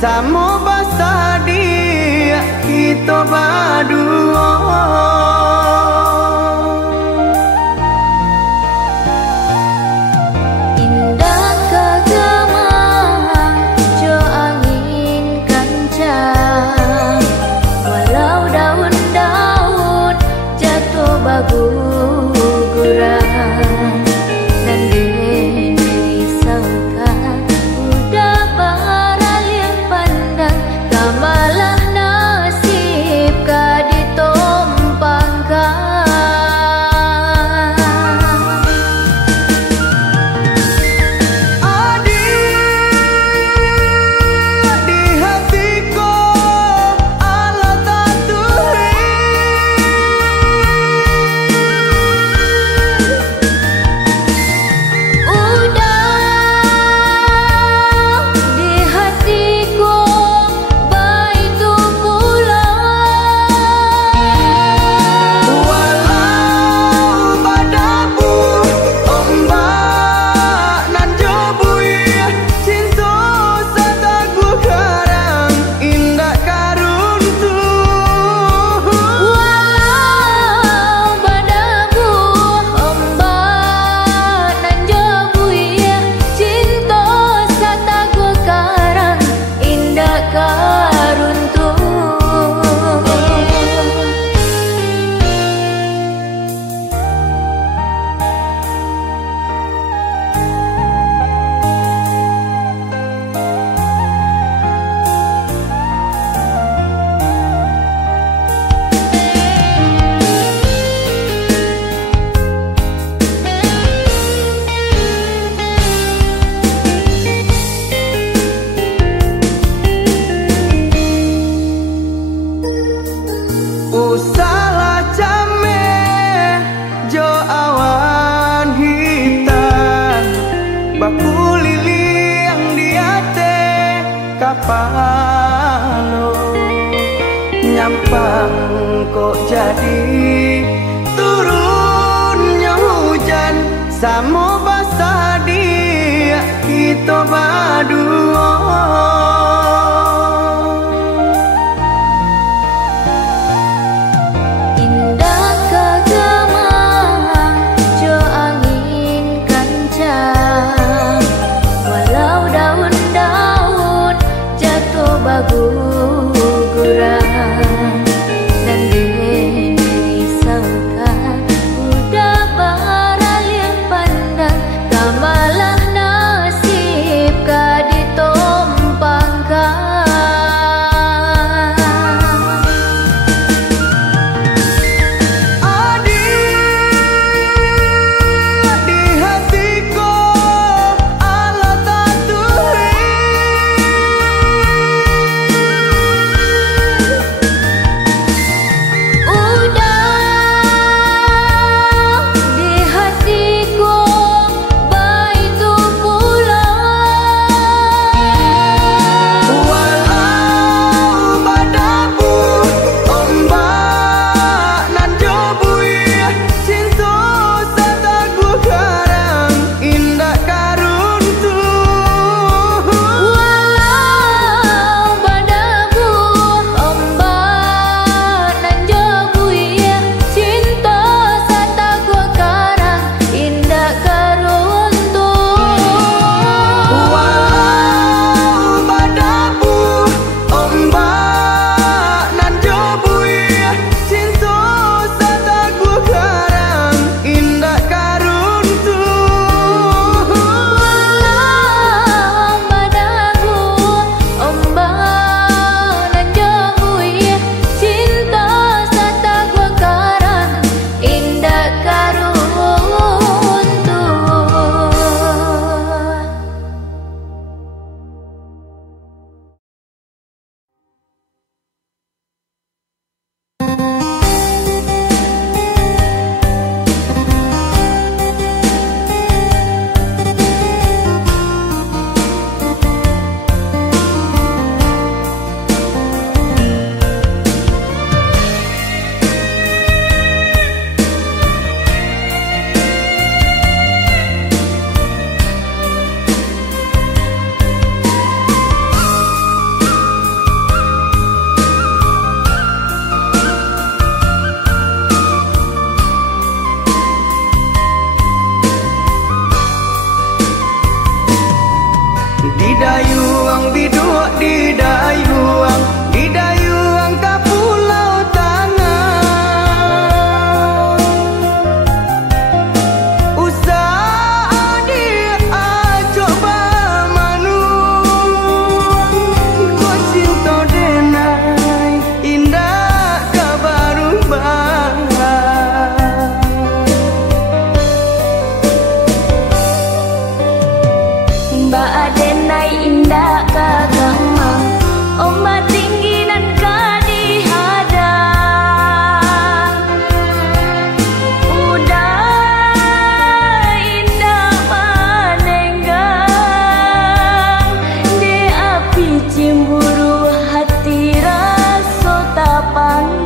Samo basa dia kita berdua. Indah kegemaran jo angin kencang, walau daun-daun jatuh berguguran. Salah jameh jo awan hitam, baku lili yang di ate kapalo nyampang kok jadi turunnya hujan. Samo basa dia kita berdua. Guguran dan disangka udah baralian pandang, kamalah nasib kadit dayuang biduk di dayuang ka pulau tanah. Usaha dia coba manu ko cinta denai indah kabarubah. Mbak Adenai indah kagama, Oma tinggi dan kadihadang. Udah indah manenggang, di api cemburu hati rasa tak panggang.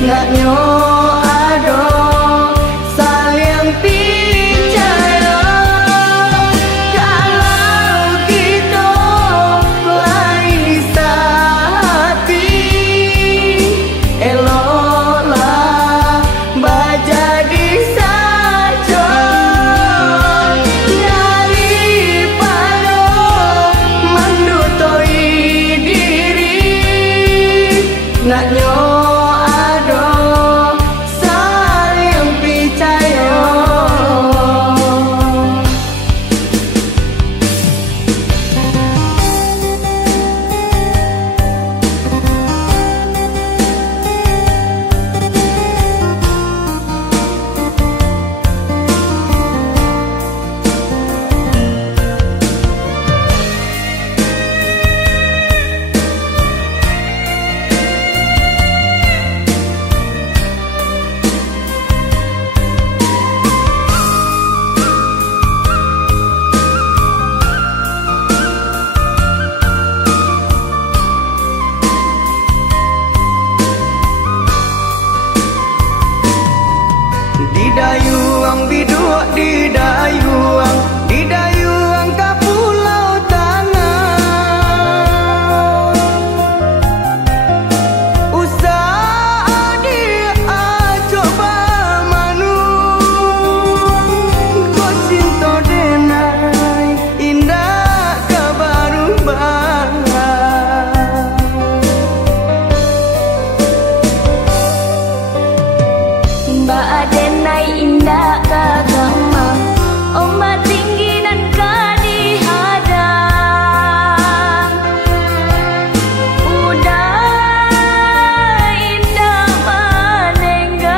Naknyo ado saling picayo. Di dayuang biduk di dayuang ka pulau tanah. Usaha dia coba manu ko cinta denai indah kabarubah. Mbak Adenai indah kagama, Oma tinggi dan kadihadang. Udah indah manenggang,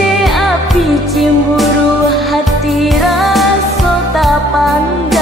di api cemburu hati rasa tak panggang.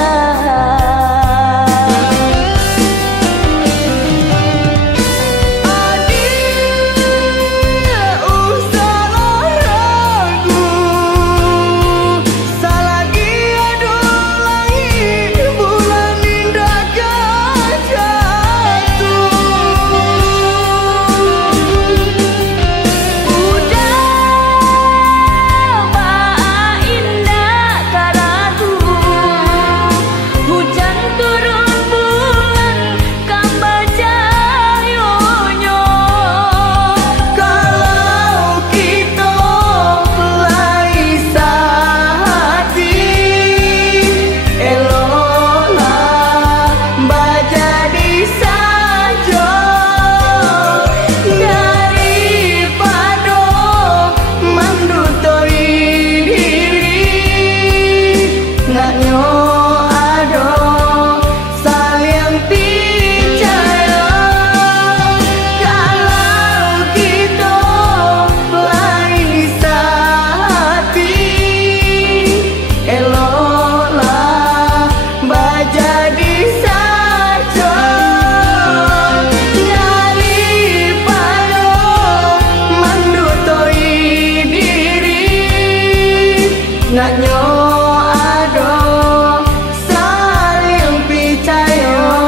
jadi saja daripada mendutoi diri nak ado saling percaya.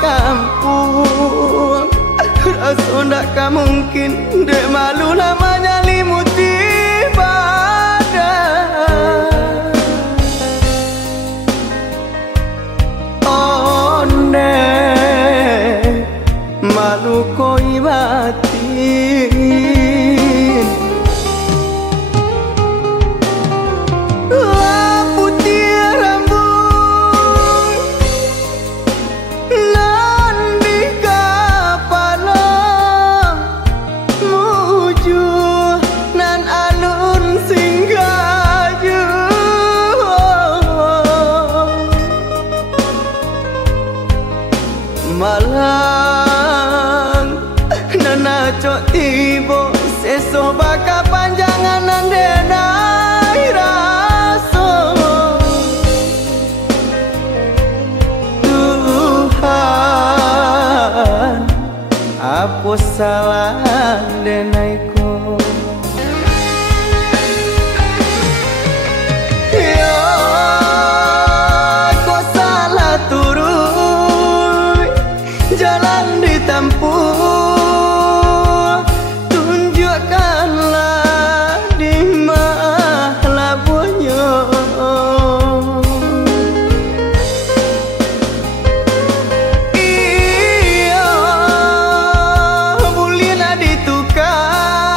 Kampung rasa ndak mungkin dek malu lamanya limuti badan onde malu koi batin malang nana cok tibo seso baka panjangan nandenai raso Tuhan apa salah denaiku jalan ditempuh, tunjukkanlah di mana labuhnya. Iya, bolehlah ditukar.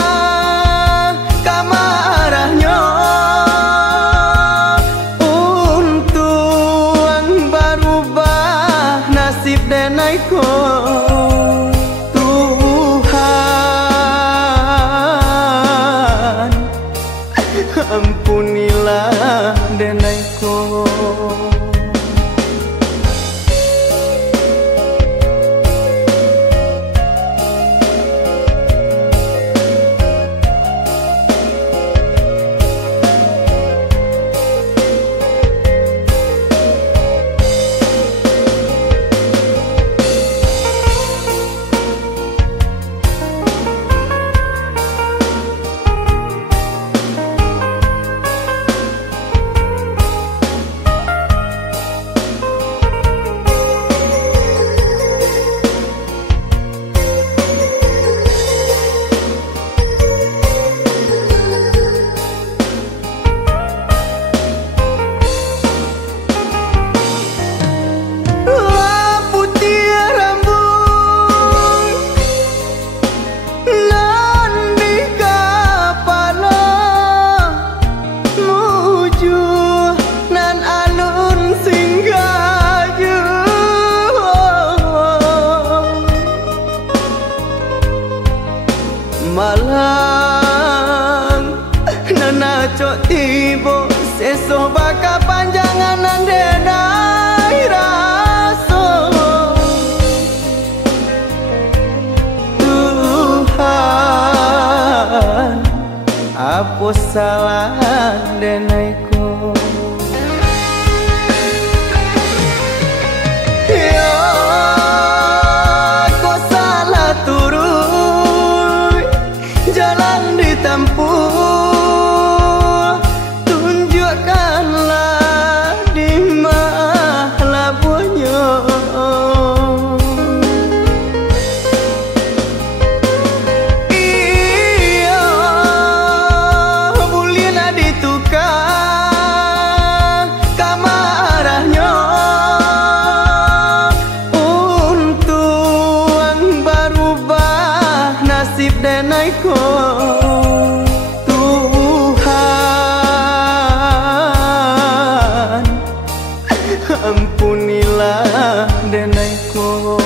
panjangan ande dai raso Tuhan hapus salah denaiku yo kok salah turun jalan ditempuh tunjukkanlah di mana bunyo iya bulina ditukar kamarahnya untuk berubah nasib denaiku Tuhan ampunilah denaiku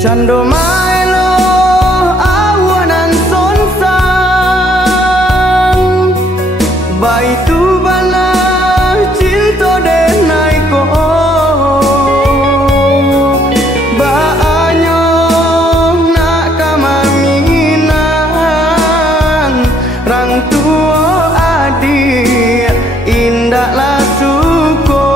Cando maelo awanan sonsang baitu bana cinta denaiko baanyo nak kamaminan rang tua adik indahlah suko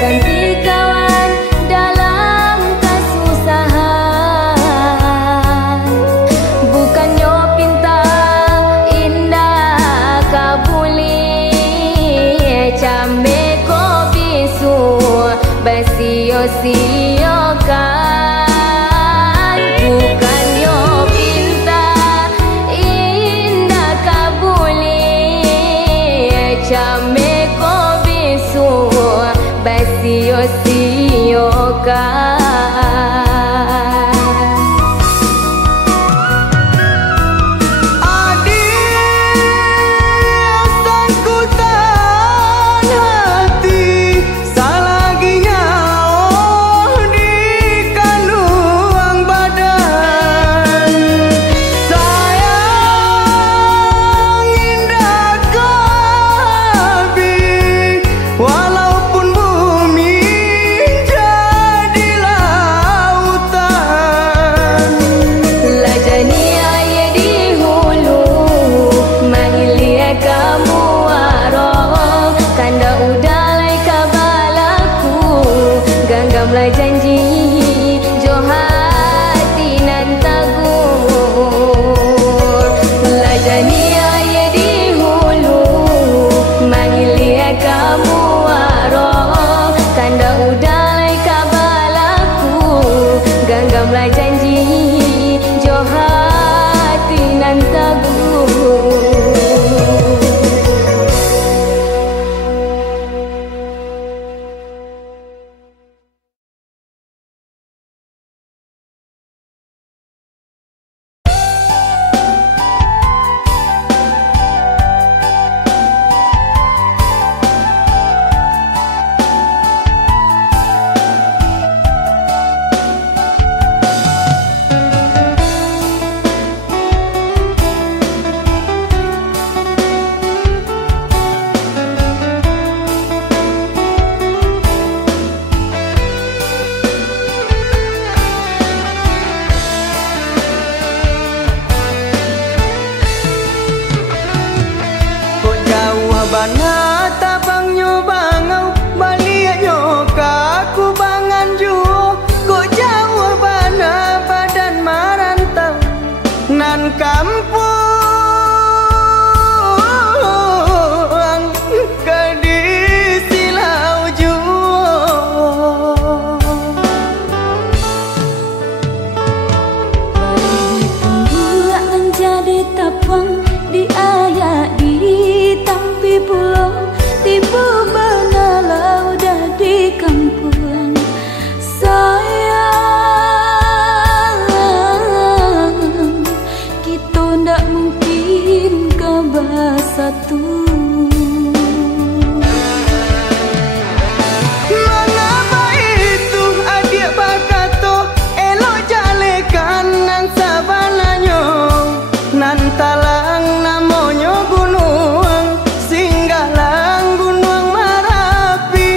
ganti kawan dalam kesusahan. Bukannya pinta indah kabuli, cambe ko bisu basio-siokan. Bukannya pinta indah kabuli, cambe ko bisu basio-siokan. Ganggamlah janji jo hati nan tagur. Lajani aye di hulu manggil dia kamu waro. Kanda udai kabalaku, ganggamlah janji jo hati nan tagur. Bana tabang nyo bangau balia nyo kaku bangan juo. Kok jauh bana badan marantau nan kampung ke di silau juo. Balik pembuat menjadi tapang di ayak di tampi pulau, tiba benalau dah di kampung. Sayang, kita ndak mungkin kabar satu. Mengapa itu adik bakato elok jalekan nan sabananyo nan talang namonyo gunung singgalang gunung Marapi.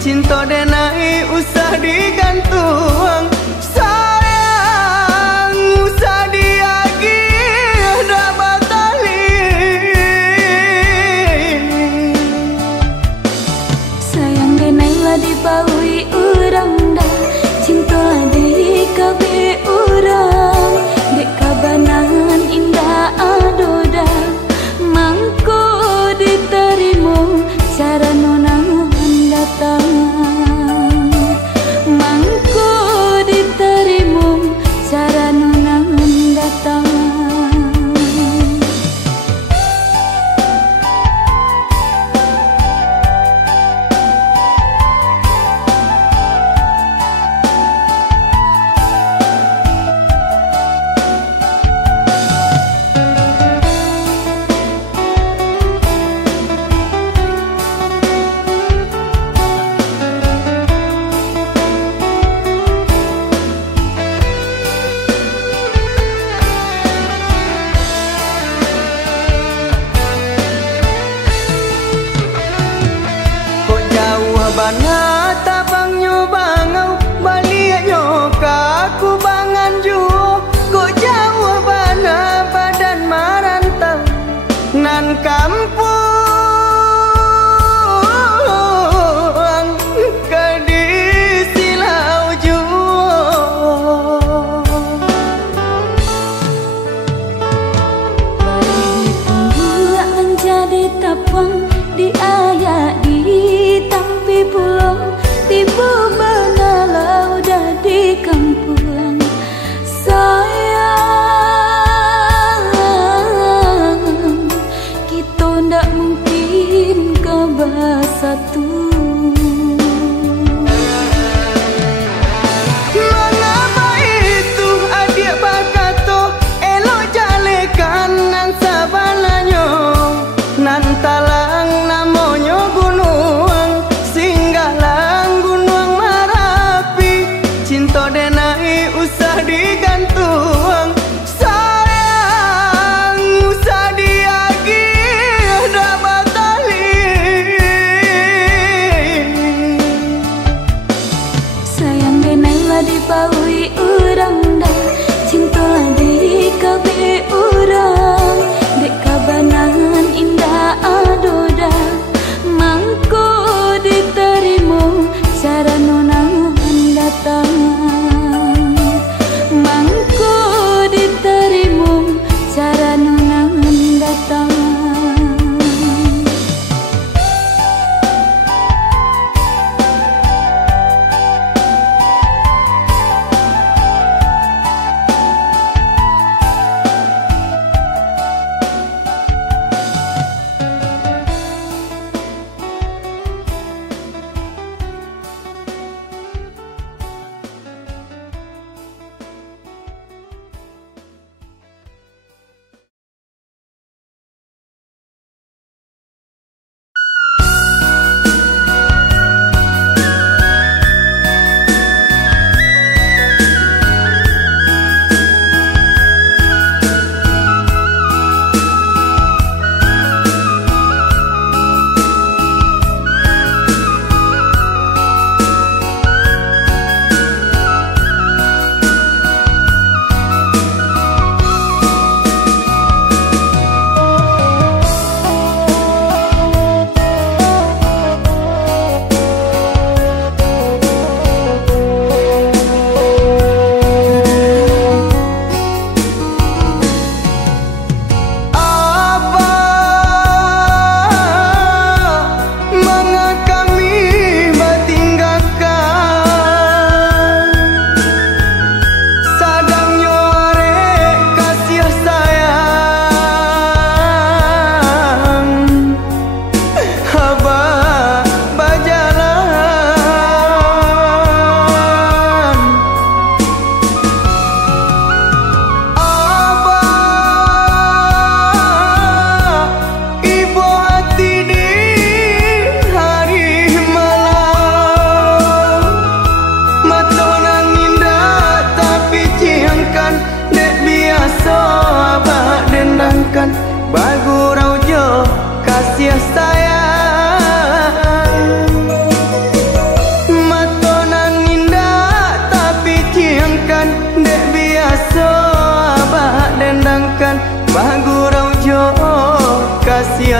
Cinta denai usah digantung, sayang usah diagi dapat tali. Sayang denai lah dibaui urang dah, cinta lah di kabe urang. Dek kabanangan indah adoda, mangko diterima cara nonangan datang. Mangko diterima cara nonangan datang.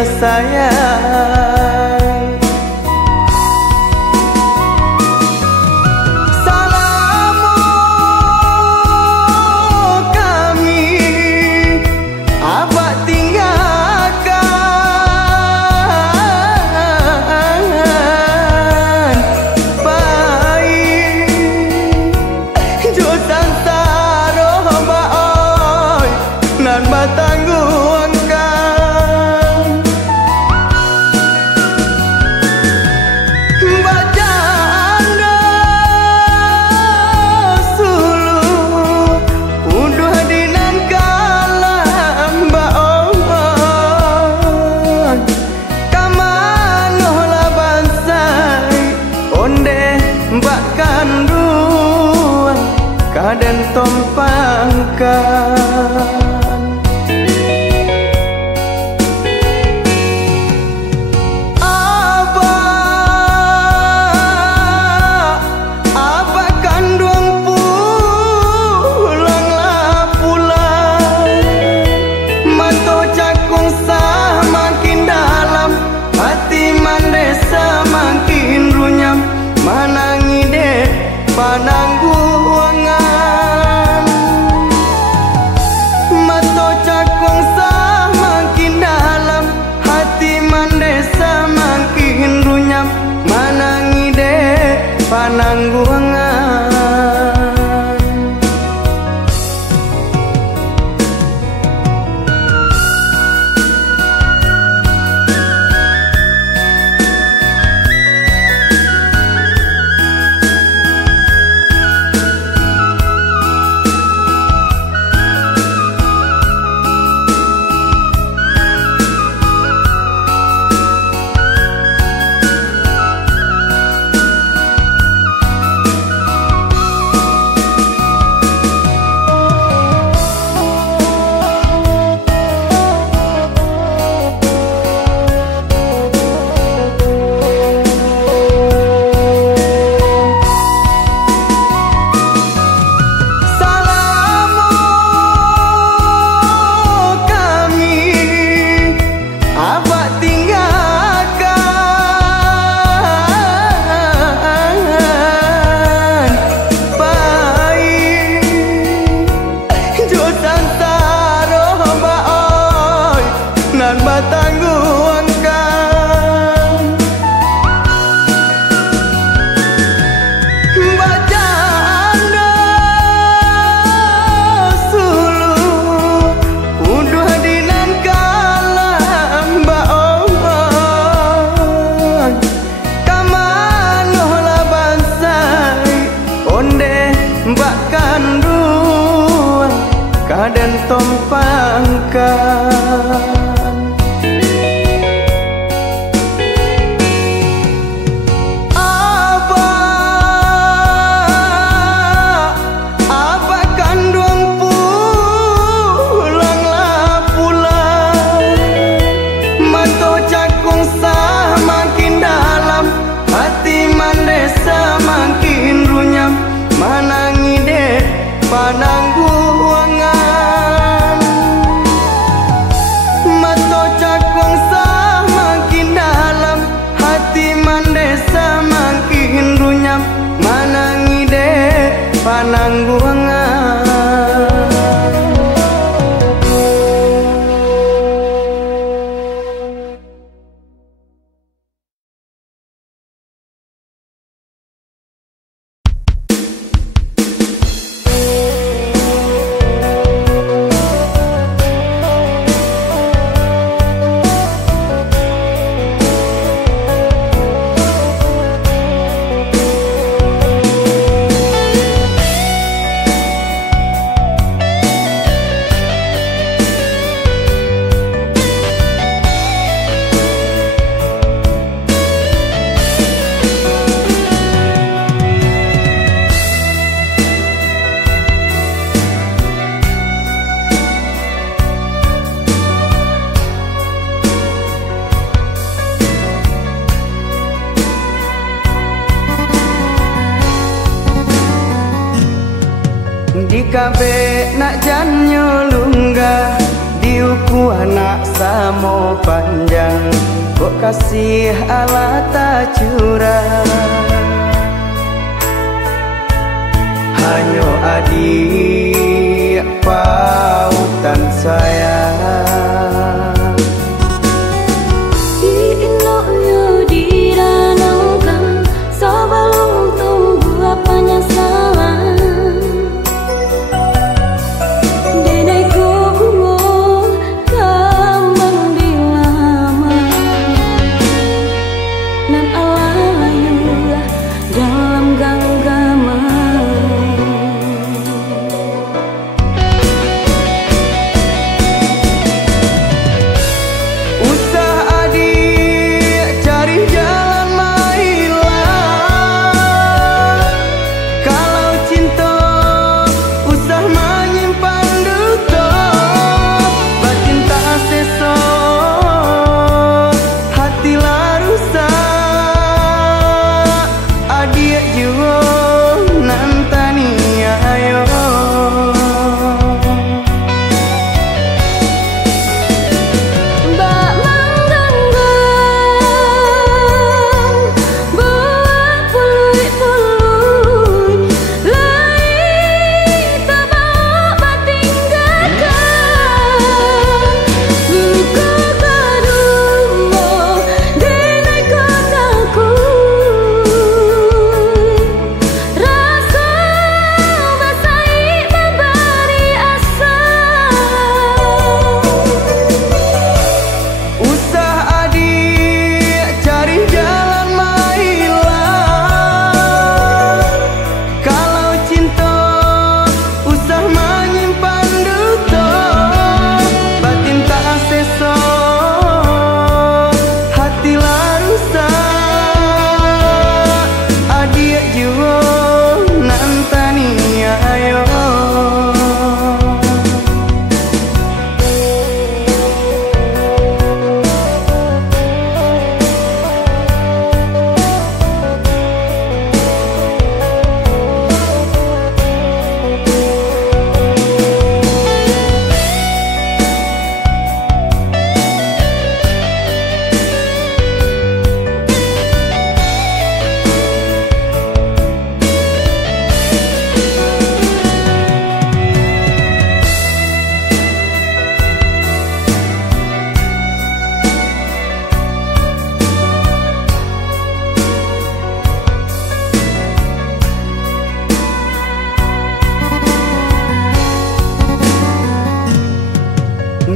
sayang. Salamu kami abah tinggalkan baik jutaan saroh baoi nan batangguangkan bacanda sulu udah dinan kalam baon kamanoh labansai onde mbak kanduan kaden tompangkan Abah kandung pulanglah pulang mato cakung semakin dalam hati mande semakin runyam manangi deh panangguangan mato cakung semakin dalam hati mande semakin runyam manangi deh panangguangan. Salamu kami abah tinggalkan baik jutaan saroh baoi nan batangguangkan bacanda sulu udah dinan kalam baon kamanoh labansai onde mbak kanduan kaden tompangkan Abah kandung pulanglah pulang mato cakung semakin dalam hati mande semakin runyam manangi deh panangguangan mato cakung semakin dalam hati mande semakin runyam manangi deh panangguangan. Di kabe nak janyo lunggah di diuku anak samo panjang, kok kasih Allah tak curang. Hanya adik pautan sayang.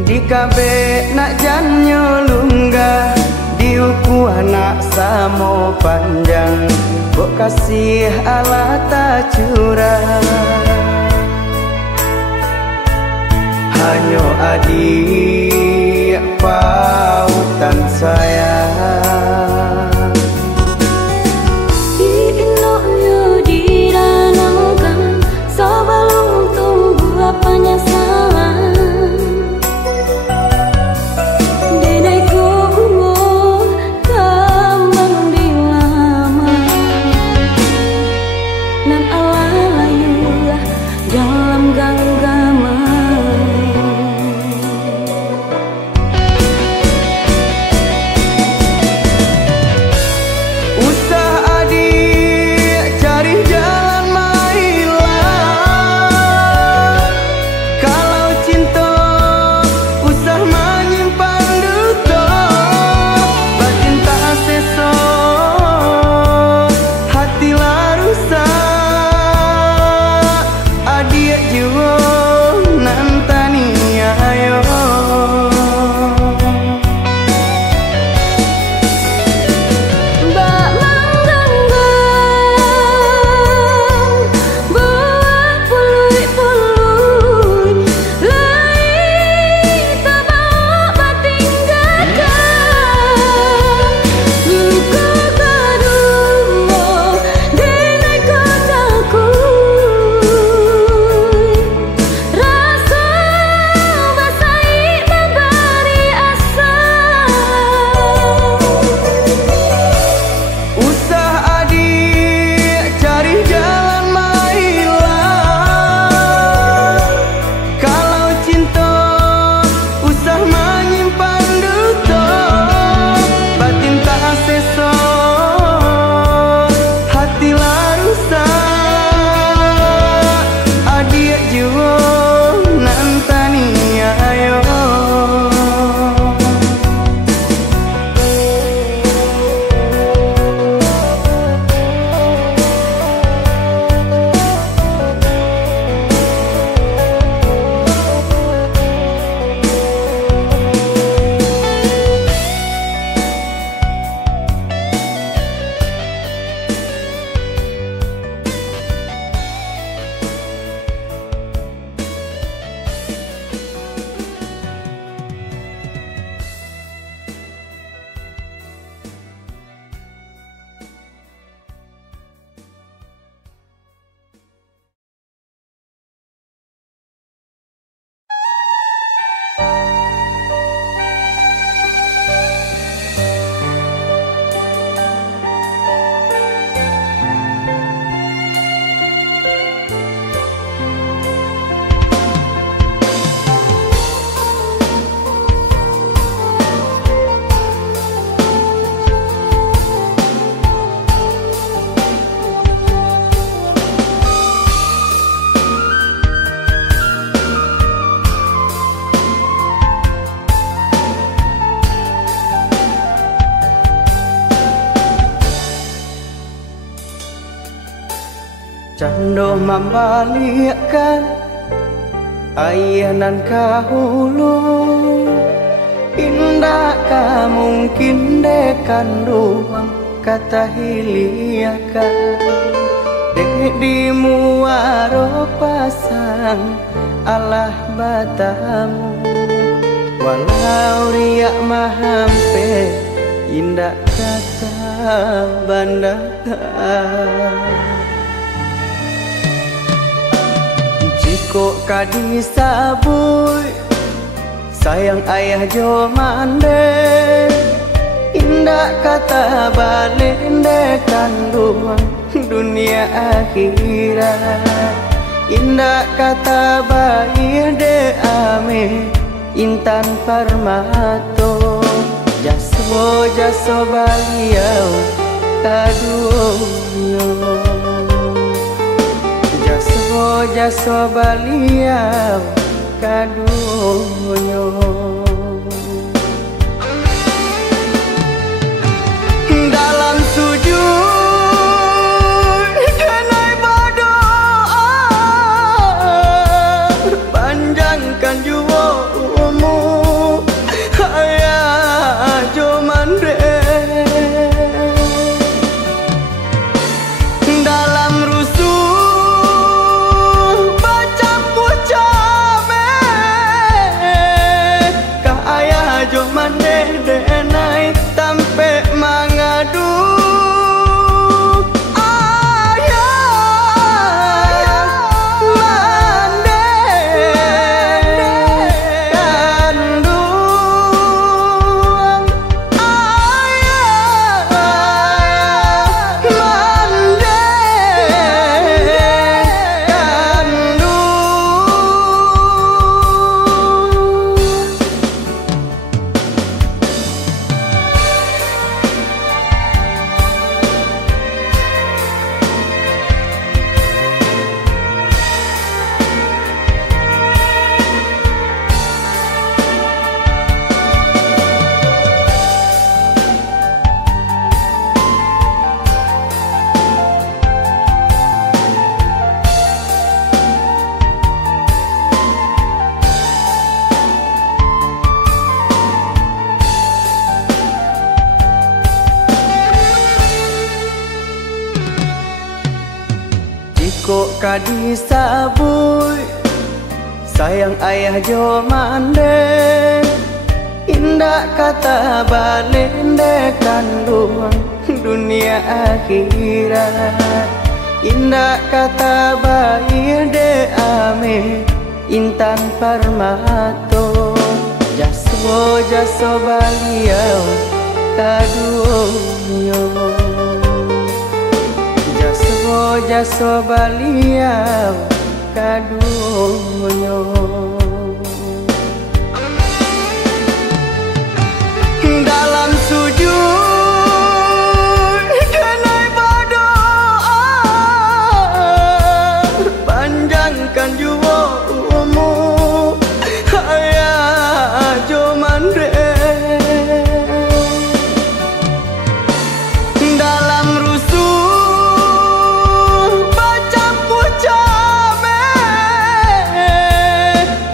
Di kabe nak janyo lunggah, diuku anak samo panjang, kok kasih Allah tak curang. Hanya adik pautan sayang. Apanya salah denaiku bungo kembang di lama nan Allah layu dalam genggaman. Cando membalikan ayanan kahulu, indah ka mungkin dekan ruang kata hiliakan. Dek di muaro pasang Allah batamu, walau riak mahampe indah kata bandakan. Jiko kadi sabui sayang ayah jo mande, indah kata balendekan ruang dunia akhirat. Indah kata bayi de ame intan parmato, jaso jaso baliau kaduyo, jaso jaso baliau kaduyo. Dalam sujud kenai berdoa, panjangkan jua umur ayah jomande. Dalam rusuh baca pucame, kah ayah jomande denai tampe mangadu. Kok kadi sabui sayang ayah jo mande, indah kata balendekan ruang dunia akhirat. Indah kata bayi de ame intan parmato, jaso jaso baliau kaduyo, jaso baliau kaduyo. Dalam sujud kenai berdoa, panjangkan jua umur ayah jomande. Dalam rusuh baca pucame,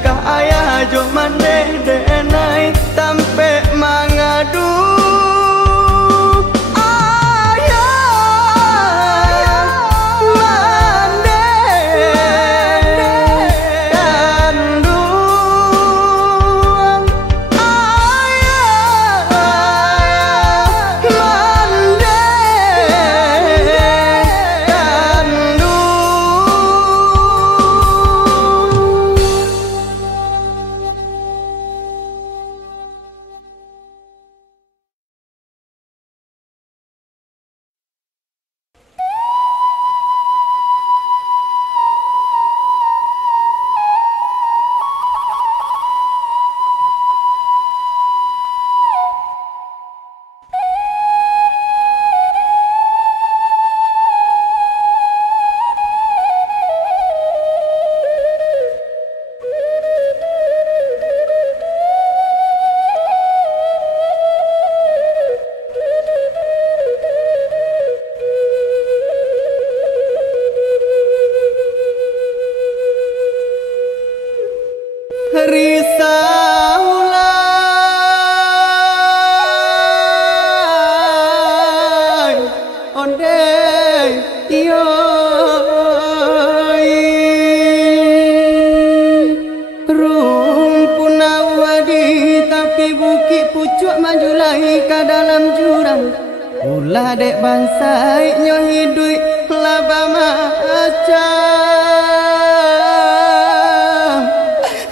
kah ayah jomande denai tampe mangadu. nai ke dalam jurang ulah dek bansai nyo hidui laba macam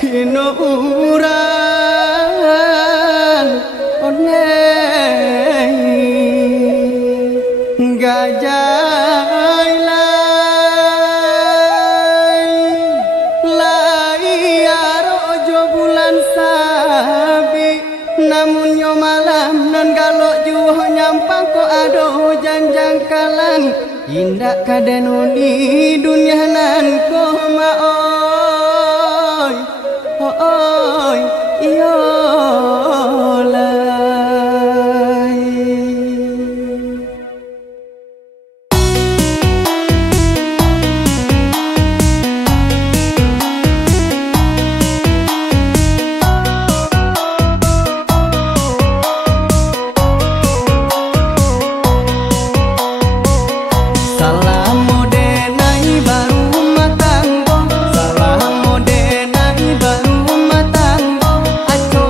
hino urang onei gajai lai arojo bulan sabi namun nyo malam non galok juho nyampang ko ado janjang kalang indak kadenu di dunia nan ko maoi oi iyo lai salam mode nai baru matanggo salam mode nai baru matanggo aco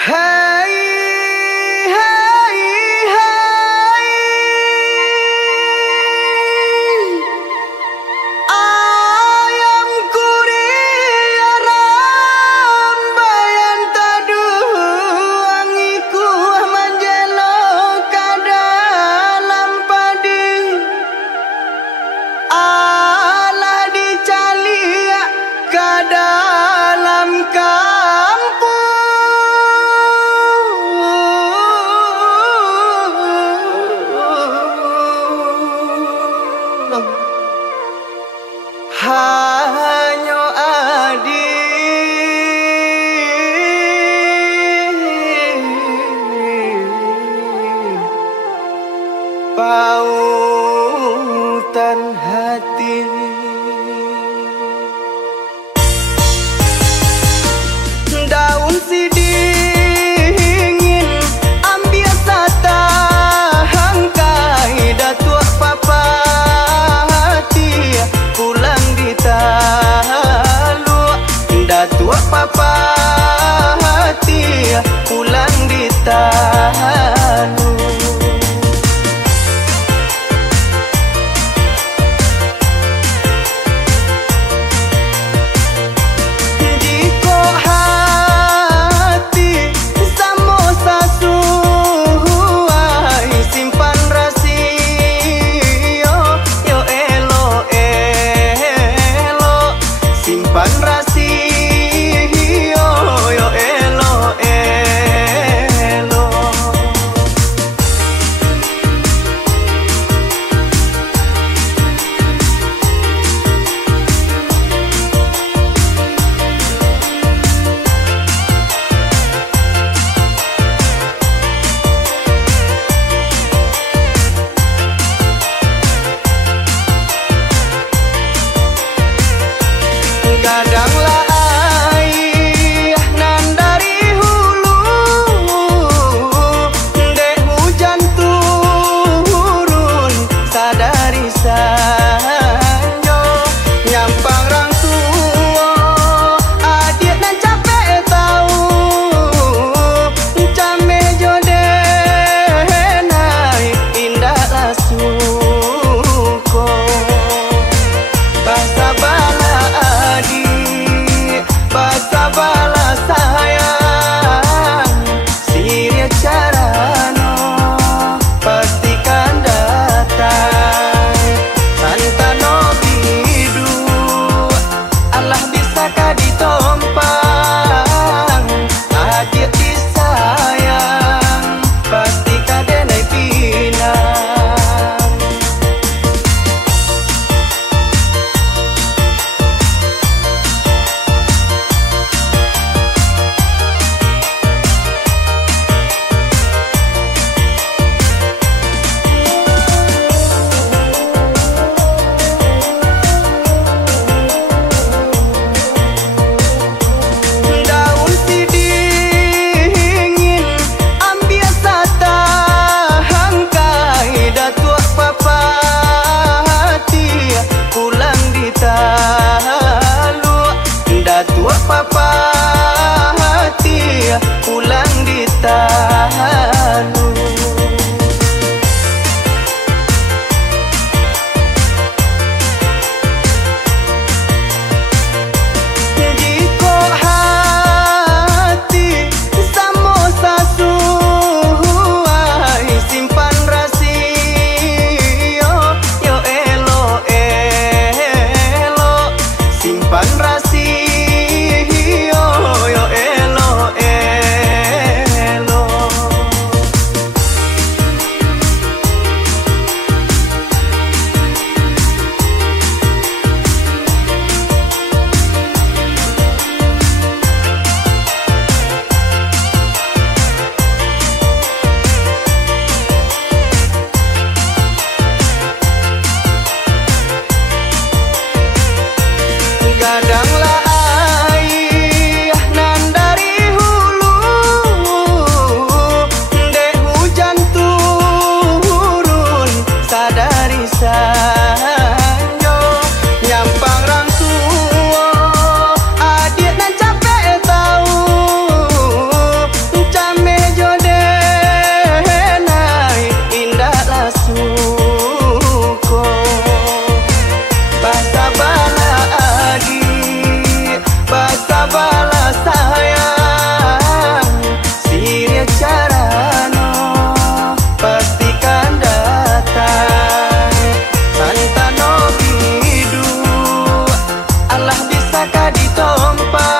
Hai, hai, hai, ayam kuriaran bayan taduang iku manjelo kadalam padi alah dicalia kadalam hanyo adi pautan hati daun si dingin ambil satang kai datuk papati pulang di talu datuk papati pulang di talu gadanglah air nan dari hulu dek hujan turun sadari sanyo nyampang rang tua adik nan capek tahu came jodenai indahlah suko bahasa bala bahasa bala sayang siria carano pastikan datang santano bidu Allah bisa ditompang adik disayang pasti kadenai pinang daun si dingin ambil satang kai datuk papati pulang di talu datuk papati pulang di talu jiko hati samo sasuai simpan rasio yo elo elo simpan rasio yo elo elo gadanglah air nan dari hulu dek hujan turun sadari sanyo nyampang rang tua adik nan capek tahu saka ditompa